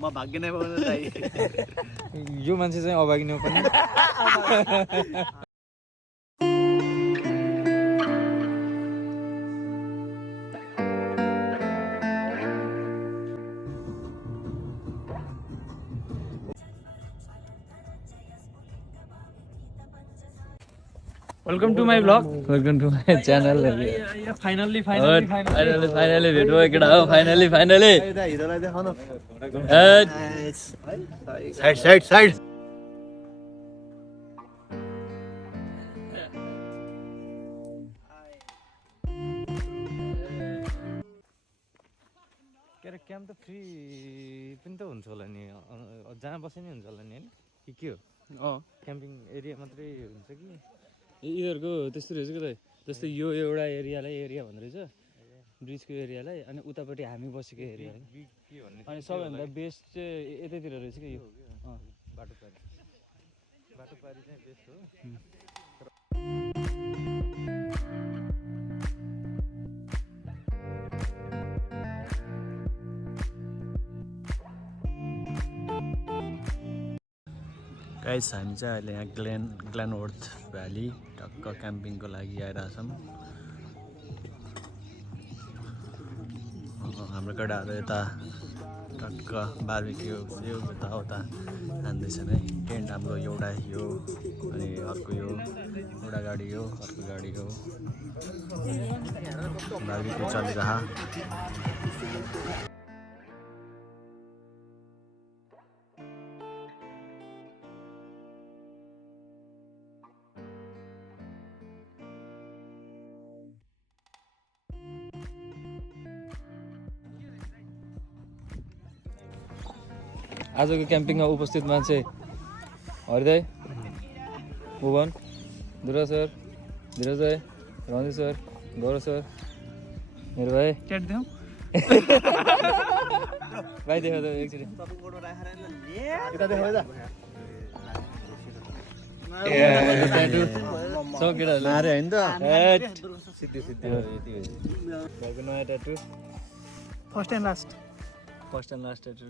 म भाग्य नै पाउनु दाइ यो मान्छे चाहिँ अभागिनु पनि welcome to my blog welcome to my channel finally finally भेट भयो केटा हो फाइनली हिरोलाई देखाउनु साइड साइड के अरे क्याम्प त फ्री पनि त हुन्छ होला नि जहाँ बसे नि हुन्छ होला नि होइन कि के हो क्याम्पिङ एरिया मात्रै हुन्छ कि यिनीहरूको त्यस्तो रहेछ कि जस्तै यो एउटा एरियालाई एरिया भन्दो रहेछ ब्रिजको एरियालाई अनि उतापट्टि हामी बसेको एरिया अनि सबैभन्दा बेस्ट चाहिँ यतैतिर रहेछ कि यो बाटोपारी चाहिँ बेस्ट हो गाइस हामी चाहिँ अहिले यहाँ ग्लेनवर्थ भ्याली टक्क क्याम्पिङको लागि आइरहेछौँ हाम्रो केटाहरू यता टक्क बार्बिक्यू यो यताउता हान्दैछन् है टेन्ट हाम्रो एउटा यो अनि अर्को यो एउटा गाडी यो अर्को गाडी यो बार्बिक्यू चलिरह आजको क्याम्पिङमा उपस्थित मान्छे हरिदाई भुवन दुर्गा सर धीरज दाई रञ्जित सर गौरव सर मेरो भाइ भाइ देखा त एकचोटि नयाँ tattoo first and last tattoo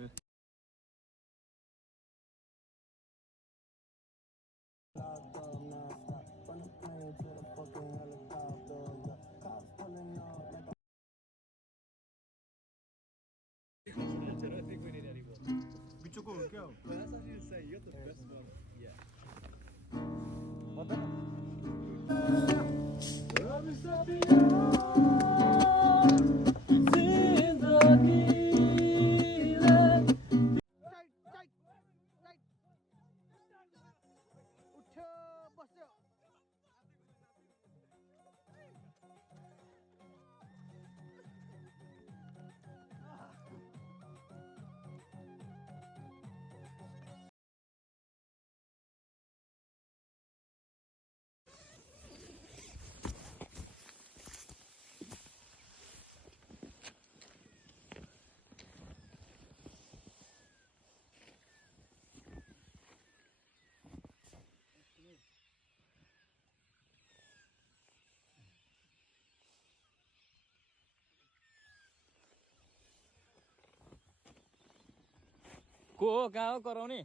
को हो कहाँ हो कराउने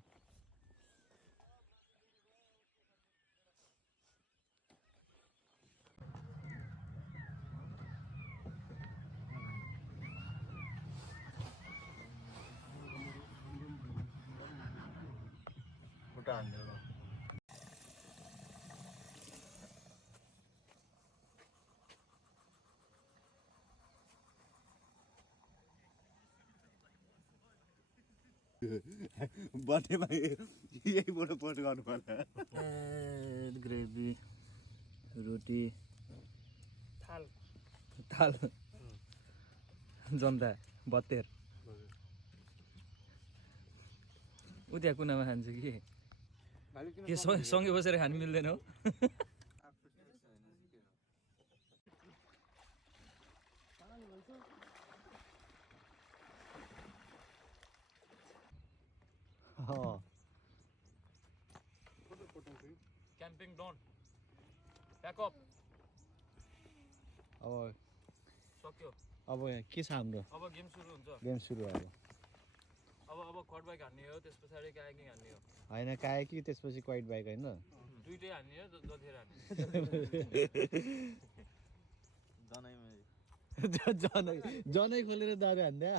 भुटान बर्थडेमा यहीबाट पोस्ट गर्नु पर्छ ग्रेभी रोटी थाल जनता बत्तेर उ त्यहाँ कुनामा खान्छ कि सँगै बसेर खानु मिल्दैन हो क्याम्पिङ डन ब्याकअप अब सक्यो अब यहाँ के छ हाम्रो अब गेम सुरु हुन्छ गेम सुरु अब अब क्वाड बाइक हान्ने हो त्यस पछाडि कायाकिङ हान्ने हो होइन कायाकिङ त्यसपछि क्वाइट बाइक होइन दुईटै हान्ने हो जतिखेर हान्ने जनाइमा जनै खोलेर दाबे हान्दा